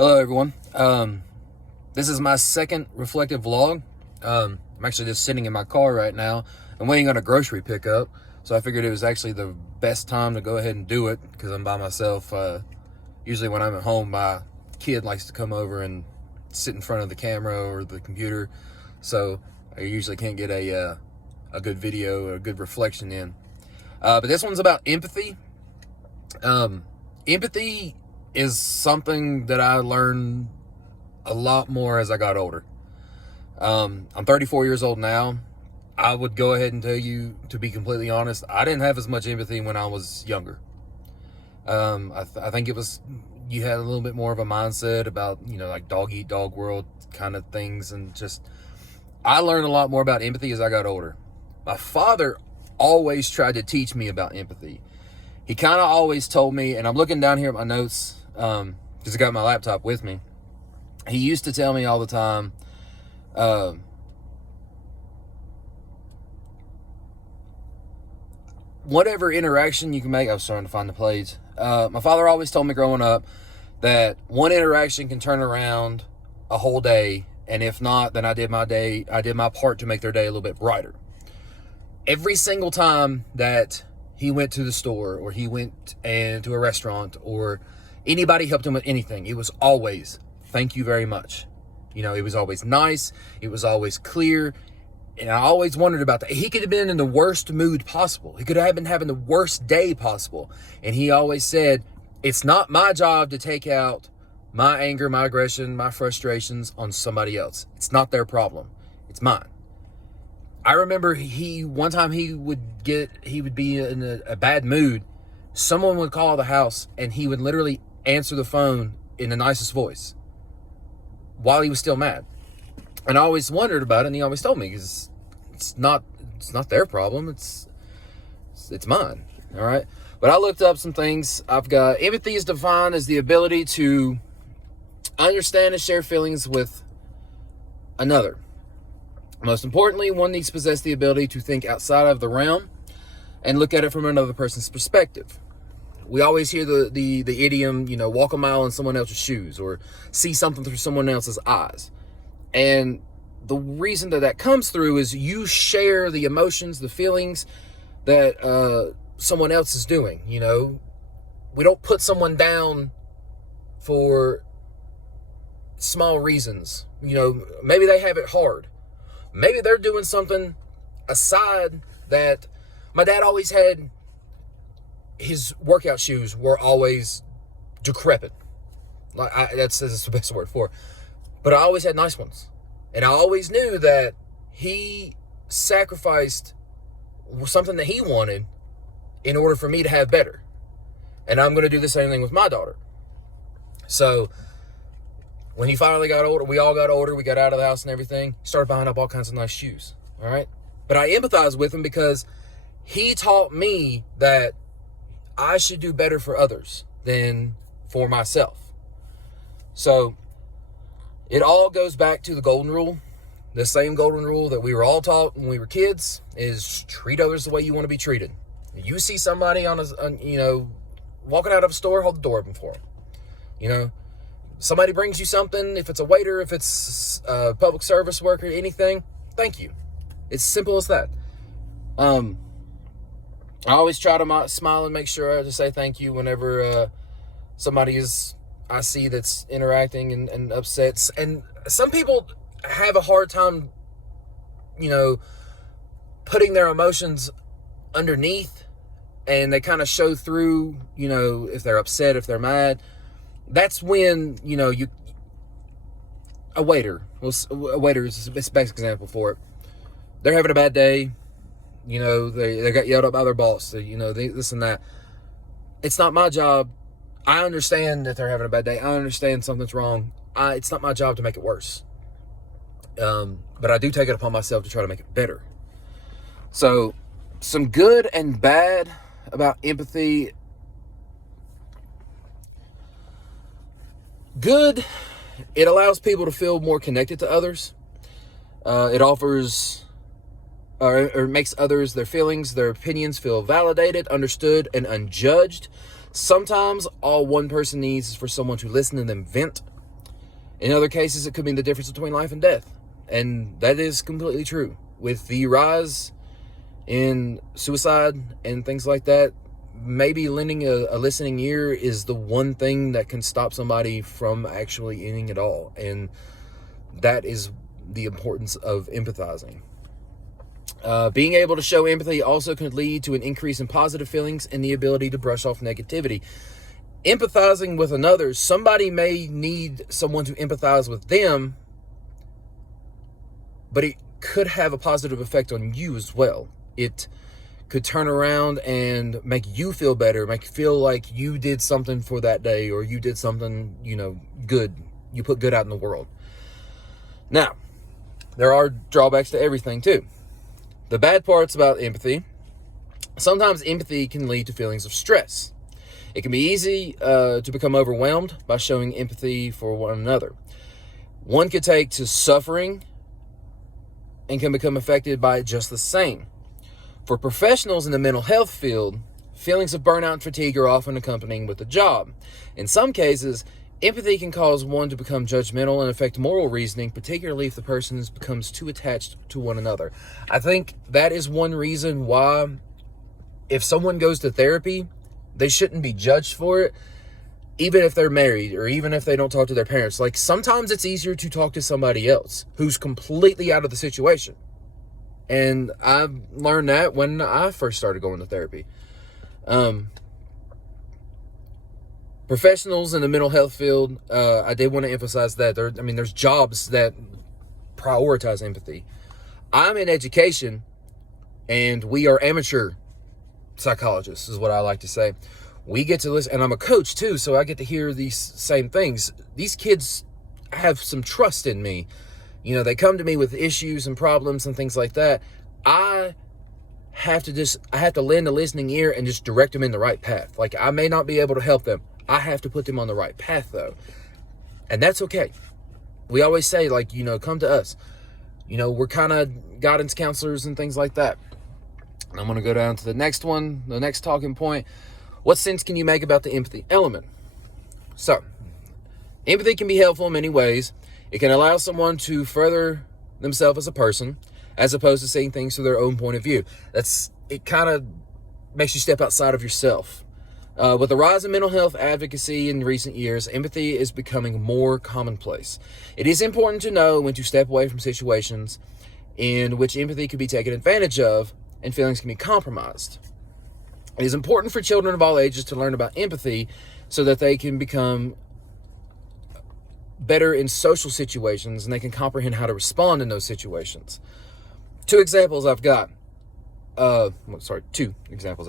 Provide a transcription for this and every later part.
Hello, everyone. This is my second reflective vlog. I'm actually just sitting in my car right now. I'm waiting on a grocery pickup, so I figured it was actually the best time to go ahead and do it because I'm by myself. Usually when I'm at home, my kid likes to come over and sit in front of the camera or the computer, so I usually can't get a good video or a good reflection in. But this one's about empathy. Empathy is something that I learned a lot more as I got older. I'm 34 years old now. I would go ahead and tell you, to be completely honest, I didn't have as much empathy when I was younger. I think it was, you had a little bit more of a mindset about, like dog eat dog world kind of things. And just, I learned a lot more about empathy as I got older. My father always tried to teach me about empathy. He kind of always told me, and I'm looking down here at my notes, because I got my laptop with me. He used to tell me all the time, whatever interaction you can make, I was trying to find the plays. My father always told me growing up that one interaction can turn around a whole day, and if not, then I did my part to make their day a little bit brighter. Every single time that he went to the store, or he went to a restaurant, or anybody helped him with anything, it was always, thank you very much. It was always nice. It was always clear. And I always wondered about that. He could have been in the worst mood possible. He could have been having the worst day possible. And he always said, it's not my job to take out my anger, my aggression, my frustrations on somebody else. It's not their problem. It's mine. I remember one time he would be in a bad mood. Someone would call the house and he would literally answer the phone in the nicest voice while he was still mad. And I always wondered about it, and he always told me, because it's not their problem, it's mine. All right. But I looked up some things. I've got, empathy is defined as the ability to understand and share feelings with another. Most importantly, one needs to possess the ability to think outside of the realm and look at it from another person's perspective. We always hear the idiom, walk a mile in someone else's shoes, or see something through someone else's eyes. And the reason that comes through is you share the emotions, the feelings that someone else is doing. We don't put someone down for small reasons. Maybe they have it hard. Maybe they're doing something aside that my dad always had. His workout shoes were always decrepit. That's the best word for it. But I always had nice ones. And I always knew that he sacrificed something that he wanted in order for me to have better. And I'm going to do the same thing with my daughter. So when he finally got older, we all got older, we got out of the house and everything, started buying up all kinds of nice shoes. All right. But I empathize with him because he taught me that I should do better for others than for myself. So it all goes back to the golden rule. The same golden rule that we were all taught when we were kids is treat others the way you want to be treated. If you see somebody walking out of a store, hold the door open for them. Somebody brings you something, if it's a waiter, if it's a public service worker, anything, thank you. It's simple as that. I always try to smile and make sure to say thank you whenever somebody I see that's interacting and upset. And some people have a hard time, putting their emotions underneath, and they kind of show through, if they're upset, if they're mad. That's when, a waiter is the best example for it. They're having a bad day. They got yelled at by their boss, this and that. It's not my job. I understand that they're having a bad day. I understand something's wrong. It's not my job to make it worse. But I do take it upon myself to try to make it better. So, some good and bad about empathy. Good, it allows people to feel more connected to others. It offers or makes others, their feelings, their opinions feel validated, understood, and unjudged. Sometimes all one person needs is for someone to listen to them vent In other cases, it could mean the difference between life and death. And that is completely true. With the rise in suicide and things like that, maybe lending a listening ear is the one thing that can stop somebody from actually ending it all. And that is the importance of empathizing. Being able to show empathy also can lead to an increase in positive feelings and the ability to brush off negativity. Empathizing with another, somebody may need someone to empathize with them, but it could have a positive effect on you as well. It could turn around and make you feel better, make you feel like you did something for that day, or you did something, good. You put good out in the world. Now, there are drawbacks to everything too. The bad parts about empathy: sometimes empathy can lead to feelings of stress. It can be easy to become overwhelmed by showing empathy for one another. One could take to suffering and can become affected by it just the same. For professionals in the mental health field, feelings of burnout and fatigue are often accompanying with the job. In some cases, empathy can cause one to become judgmental and affect moral reasoning, particularly if the person becomes too attached to one another. I think that is one reason why, if someone goes to therapy, they shouldn't be judged for it, even if they're married or even if they don't talk to their parents. Like, sometimes it's easier to talk to somebody else who's completely out of the situation. And I learned that when I first started going to therapy. Professionals in the mental health field, I did want to emphasize that there's jobs that prioritize empathy. I'm in education, and we are amateur psychologists, is what I like to say. We get to listen, and I'm a coach too, so I get to hear these same things. These kids have some trust in me. They come to me with issues and problems and things like that. I have to lend a listening ear and just direct them in the right path. Like, I may not be able to help them. I have to put them on the right path, though. And that's okay. We always say, come to us. We're kind of guidance counselors and things like that. And I'm going to go down to the next one, the next talking point. What sense can you make about the empathy element? So, empathy can be helpful in many ways. It can allow someone to further themselves as a person, as opposed to seeing things through their own point of view. It kind of makes you step outside of yourself. With the rise in mental health advocacy in recent years, empathy is becoming more commonplace. It is important to know when to step away from situations in which empathy could be taken advantage of and feelings can be compromised. It is important for children of all ages to learn about empathy so that they can become better in social situations and they can comprehend how to respond in those situations. Two examples I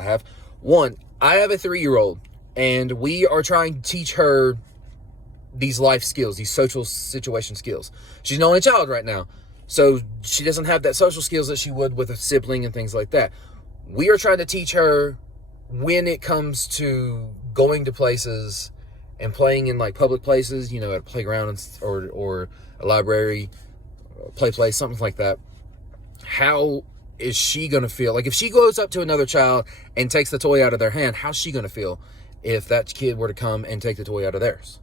have. One, I have a 3-year-old, and we are trying to teach her these life skills, these social situation skills. She's an only child right now, so she doesn't have that social skills that she would with a sibling and things like that. We are trying to teach her when it comes to going to places and playing in public places, at a playground or a library, play place, something like that. How is she going to feel? Like, if she goes up to another child and takes the toy out of their hand, how's she going to feel if that kid were to come and take the toy out of theirs?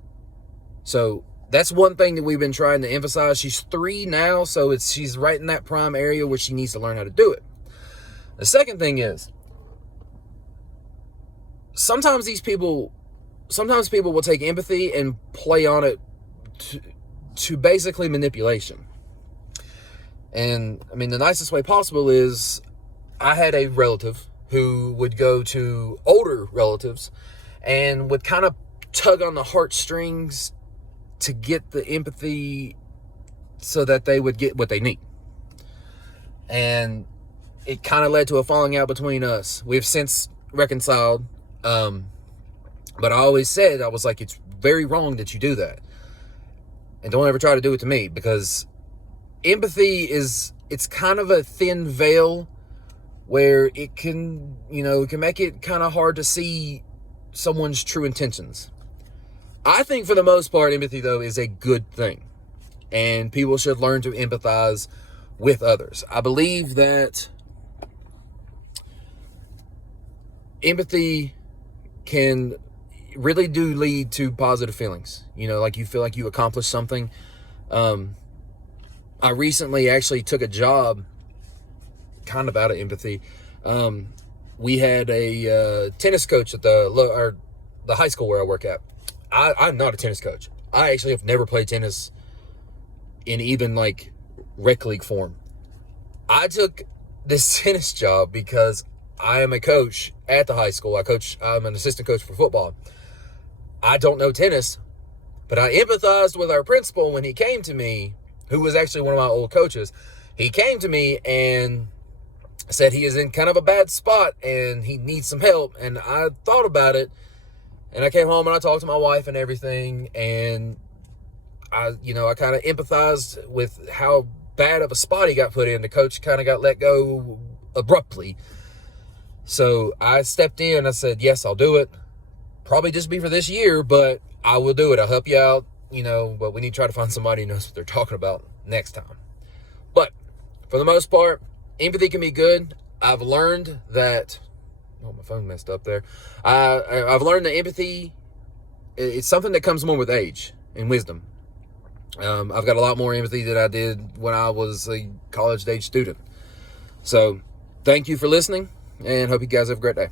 So that's one thing that we've been trying to emphasize. She's 3 now, so she's right in that prime area where she needs to learn how to do it. The second thing is, sometimes people will take empathy and play on it to basically manipulation. And the nicest way possible is, I had a relative who would go to older relatives and would kind of tug on the heartstrings to get the empathy so that they would get what they need. And it kind of led to a falling out between us. We've since reconciled. But I always said, I was like, it's very wrong that you do that. And don't ever try to do it to me, because empathy it's kind of a thin veil where it can make it kind of hard to see someone's true intentions. I think for the most part, empathy, though, is a good thing. And people should learn to empathize with others. I believe that empathy can, really do lead to positive feelings. You know, like you feel like you accomplished something. I recently actually took a job kind of out of empathy. We had a tennis coach at the high school where I work at. I'm not a tennis coach. I actually have never played tennis in even like rec league form. I took this tennis job because I am a coach at the high school. I'm an assistant coach for football. I don't know tennis, but I empathized with our principal when he came to me, who was actually one of my old coaches. He came to me and said he is in kind of a bad spot and he needs some help. And I thought about it, and I came home and I talked to my wife and everything, and I kind of empathized with how bad of a spot he got put in. The coach kind of got let go abruptly. So I stepped in. I said, yes, I'll do it. Probably just be for this year, but I will do it. I'll help you out, but we need to try to find somebody who knows what they're talking about next time. But for the most part, empathy can be good. I've learned that, my phone messed up there. I've learned that empathy, it's something that comes more with age and wisdom. I've got a lot more empathy than I did when I was a college-age student. So thank you for listening, and hope you guys have a great day.